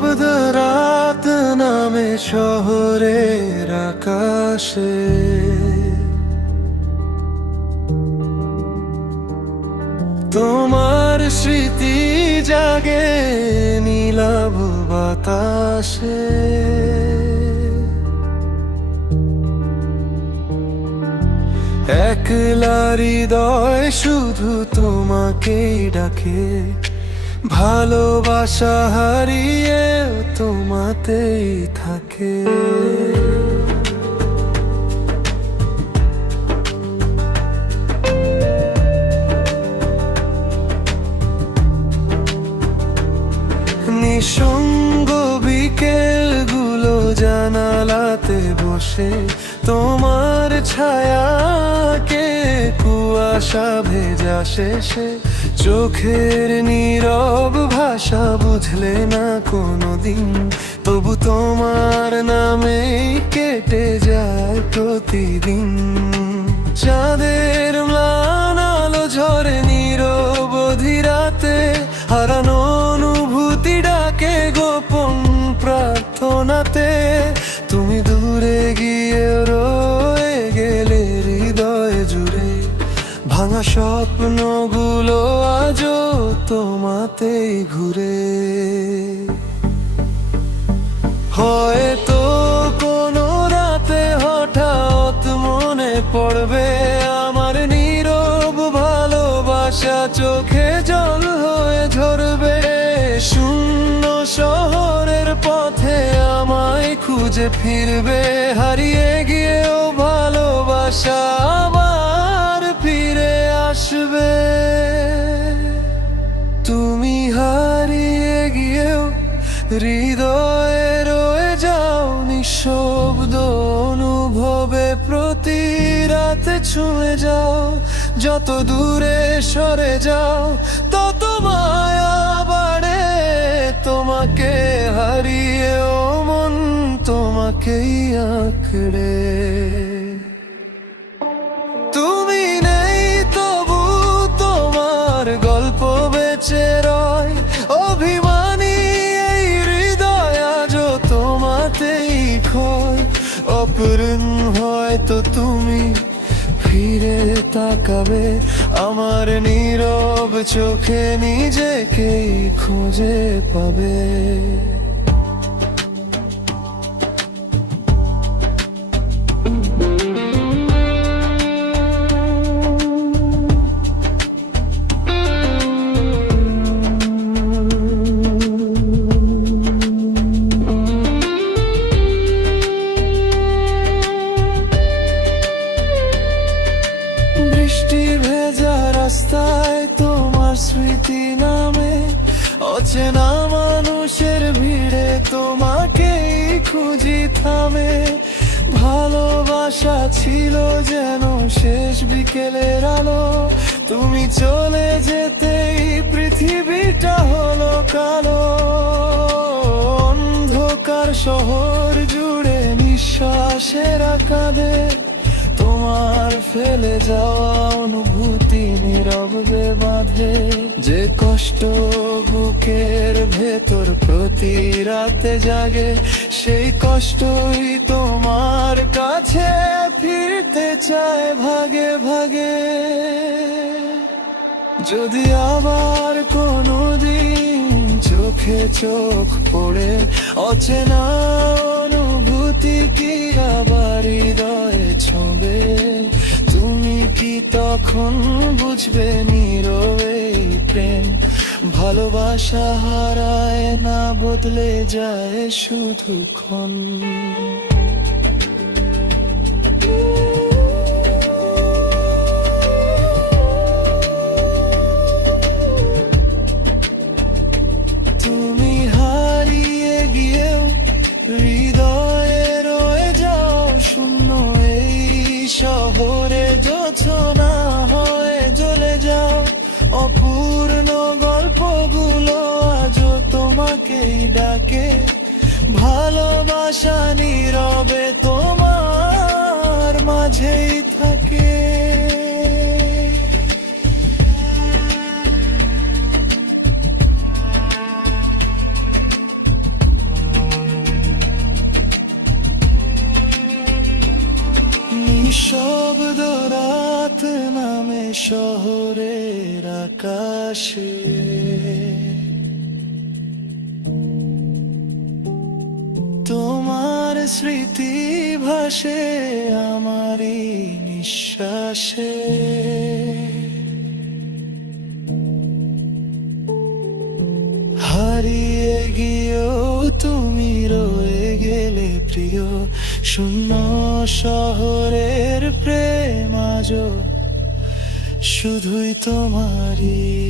নিস্তব্ধ রাত নামে শহরের আকাশে, তোমার স্মৃতি জাগে নীলাভ বাতাসে। একলা হৃদয় শুধু তোমাকেই ডাকে, ভালোবাসা হারিয়ে তোমাতেই থাকে। নিঃসঙ্গ বিকেলগুলো জানালাতে বসে তোমার ছায়াকে কুয়াশা ভেজা শেষে, চোখের নীরব ভাষা বুঝলে না কোনোদিন, তবু তোমার নামেই কেটে যায় প্রতিদিন। চাঁদের ম্লান আলো ঝরে নীরবধি রাতে, হারানো অনুভূতি ডাকে গোপন প্রার্থনাতে। তুমি দূরে গিয়ে রয়ে গেলে হৃদয় জুড়ে, ভাঙা স্বপ্নগুলো আজও তোমাতেই ঘুরে। হয়তো কোনো রাতে হঠাৎ মনে পড়বে আমার নীরব ভালোবাসা, চোখে জল হয়ে ঝরবে। শূন্য শহরের পথে আমায় খুঁজে ফিরবে, হারিয়ে গিয়েও ভালোবাসা আবার ফিরে আসবে। তুমি হারিয়ে গিয়েও হৃদয়ে রয়ে যাও নিঃশব্দ অনুভবে, প্রতি রাতে ছুঁয়ে যাও। যত দূরে সরে যাও তত মায়া বাড়ে, তোমাকে হারিয়েও মন তোমাকেই আঁকড়ে। তুমি নেই তবু তোমার গল্প বেঁচে রয়, অভিমানী এই হৃদয় আজও তোমাতেই ক্ষয়। অপূর্ণ হয়তো তুমি ফিরে তাকাবে, আমার নীরব চোখে নিজেকেই খুঁজে পাবে। বৃষ্টি ভেজা রাস্তায় তোমার স্মৃতি নামে, অচেনা মানুষের ভিড়ে তোমাকেই খুঁজি থামে। ভালোবাসা ছিল যেন শেষ বিকেলের আলো, তুমি চলে যেতেই পৃথিবীটা হলো কালো। অন্ধকার শহর জুড়ে নিঃশ্বাসের কাঁধে, তোমার ফেলে যাওয়া অনুভূতি নীরবে বাঁধে। যে কষ্ট বুকের ভেতর প্রতি রাতে জাগে, সেই কষ্টই তোমার কাছে ফিরতে চায় ভাগে ভাগে। যদি আবার কোনোদিন চোখে চোখ পড়ে, অচেনা অনুভূতি কি আবার হৃদয়ে ছোঁবে, তুমি কি তখন বুঝবে নীরবে প্রেম ভালোবাসা হারায় না, বদলে যায় শুধু ক্ষণ। তুমি হারিয়ে গিয়েও হৃদয়ে রয়ে যাও শূন্য এই শহরে, জোছনা হয়ে জ্বলে যাও। অপূর্ণ গল্পগুলো আজও তোমাকেই ডাকে, ভালোবাসা নীরবে তোমার মাঝেই থাকে। নিঃশব্দ রাত নামে শহরের আকাশে, তোমার স্মৃতি ভাসে আমারই নিঃশ্বাসে। হারিয়ে গিয়েও তুমি রয়ে গেলে প্রিয়, শূন্য শহরের প্রেম আজও শুধুই তোমারই।